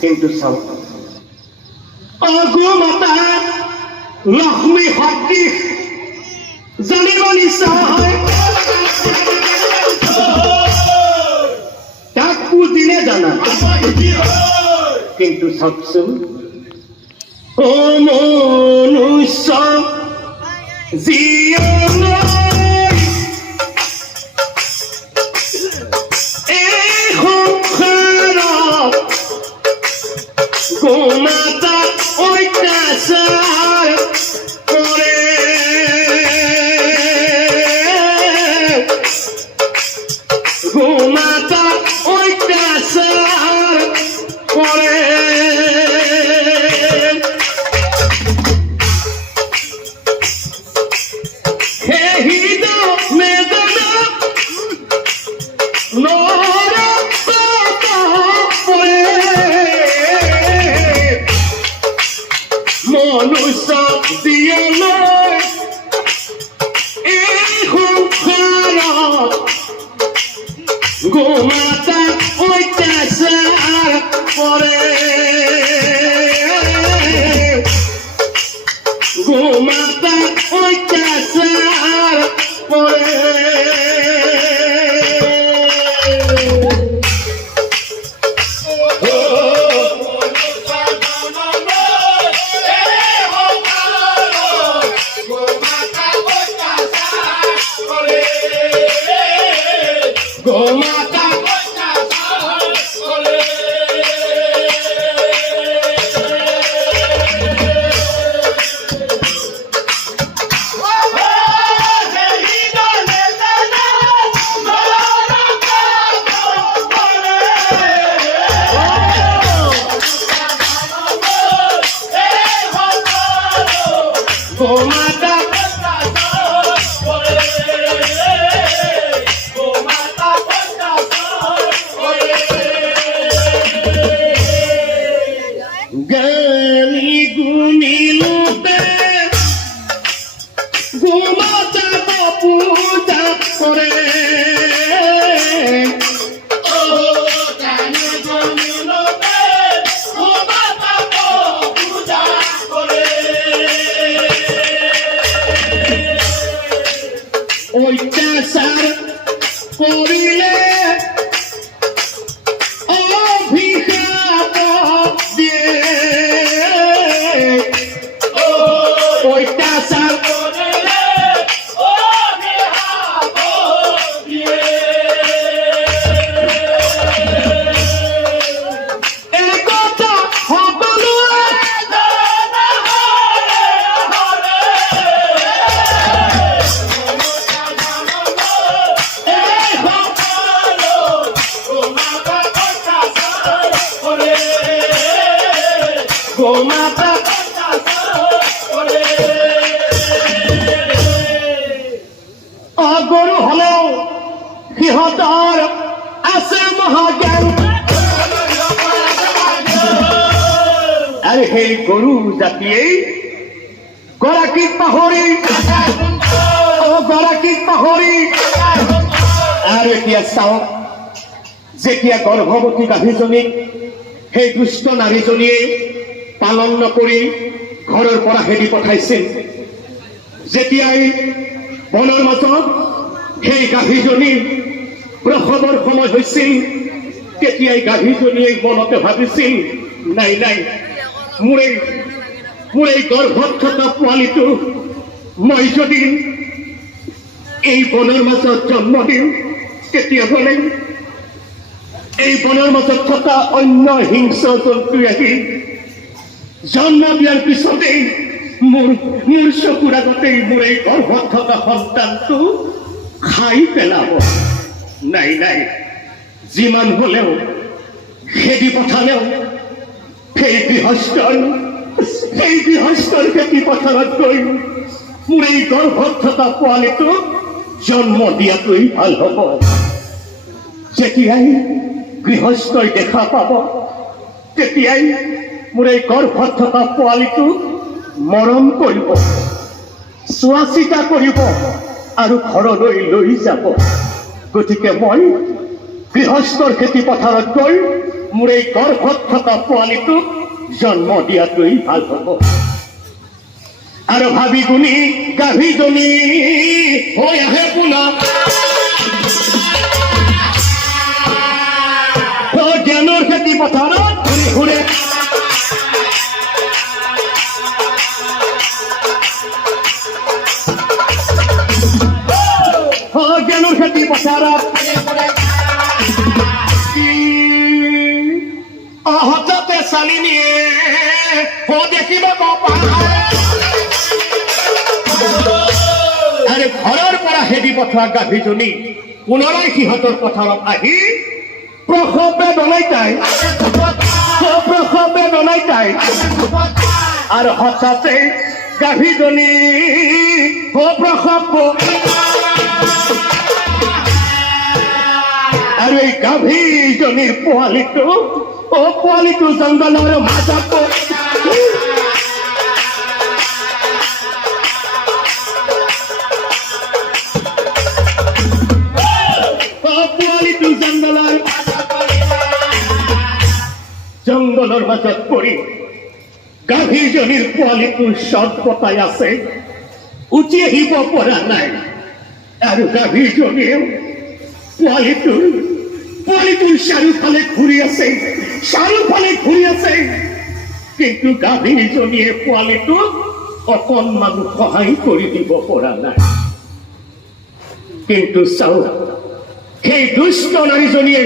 কিন্তু চাওক অগুমাতা লক্ষ্মী শক্তি জানিব নিশ্চয় তাক পুজিলে জানা কিন্তু চাওকচোন ও মনুষ্য জীৱন এই সংসাৰত গোমাতা অত্যাচাৰ কৰে গোমাতা অত্যাচাৰ কৰে মনুষ্য দিয়ালৈ এই সংসাৰত গোমাতা অত্যাচাৰ কৰে গোমাতা অত্যাচাৰ কৰে গোমাতা গোমাতা জ্ঞানী গুণী লোকে গোমাতা পূজা কৰে অত্যাচাৰ কৰিলে অভিশাপ দিয়ে অত্যাচাৰ কৰিলে অভিশাপ দিয়ে একতা সকলোৱে গোমাতা অগৰু হলেও সিহঁতৰ আছে মহাজ্ঞান আৰু সেই গৰু জাতিয়েই গৰাকীক পাহৰি আৰু এতিয়া চাওক যেতিয়া গৰ্ভৱতী গাভীজনীক সেই দুষ্ট নাৰীজনীয়ে পালন নকৰি ঘৰৰ পৰা হেৰি পঠাইছিল যেতিয়াই বনৰ মাজত সেই গাভীজনীৰ প্ৰসৱৰ সময় হৈছিল তেতিয়াই গাভীজনীয়ে মনতে ভাবিছিল নাই নাই মোৰ এই গৰ্ভত থকা পোৱালিটো মই যদি এই বনৰ মাজত জন্ম দিওঁ তেতিয়াহ'লে এই বনৰ মাজত থকা অন্য হিংস্ৰ জন্তু আহি জন্ম দিয়াৰ পিছতেই মোৰ চকুৰ আগতেই মোৰ এই গৰ্ভত থকা সন্তানটো খাই পেলাব নাই নাই যিমান হলেও খেদি পঠালেও সেই গৃহস্থৰ খেতি পথাৰত গৈ মোৰ এই গৰ্ভত থকা পোৱালিটো জন্ম দিয়াটোই ভাল হ'ব যেতিয়াই গৃহস্থই দেখা পাব তেতিয়াই মোৰ এই গৰ্ভত থকা পোৱালিটো মৰম কৰিব চোৱা চিতা কৰিব আৰু ঘৰলৈ লৈ যাব গতিকে মই গৃহস্থৰ খেতি পথাৰত গৈ মোৰ এই গৰ্ভত থকা পোৱালিটোক জন্ম দিয়াটোৱেই ভাল হ'ব। আৰু ভাবি গুণি গাভীজনী হৈ আহে পুনৰ জ্ঞানৰ খেতি পথাৰত ঘূৰি ঘূৰে। জ্ঞানৰ খেতি পথাৰত হঠাতে চালিনীয়ে দেখিব আৰু ঘৰৰ পৰা হেদি পঠোৱা গাভীজনী পুনৰাই সিহঁতৰ পথাৰত আহি প্ৰসৱ বেদনাই তাই আৰু হঠাতে গাভীজনী প্ৰসৱ আৰু এই গাভীজনীৰ পোৱালিটো জংঘলৰ মাজত জংঘলৰ মাজত পৰি গাভীজনীৰ পোৱালিটো চট পতাই আছে, উঠি আহিব পৰা নাই। আৰু গাভীজনীয়ে পোৱালিটোৰ চাৰিওফালে ঘূৰি আছে, কিন্তু গাভীজনীয়ে পোৱালিটোক অকণমান সহায় কৰি দিব পৰা নাই। কিন্তু চাওক, সেই দুষ্ট নাৰীজনীয়ে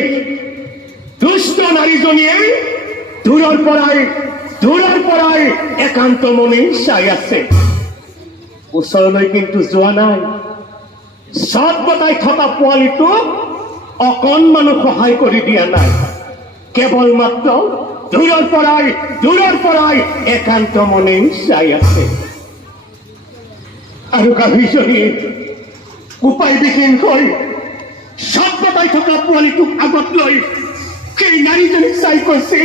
দূৰৰ পৰাই একান্ত মনে চাই আছে, ওচৰলৈ কিন্তু যোৱা নাই। চট বটাই থকা পোৱালিটোক অকণমানো সহায় কৰি দিয়া নাই, কেৱল মাত্ৰ দূৰৰ পৰাই একান্ত মনে চাই আছে। আৰু গাভীজনীয়ে উপায় বিহীনকৈ চট বটাই থকা পোৱালিটোক আগত লৈ সেই নাৰীজনীক চাই কৈছে,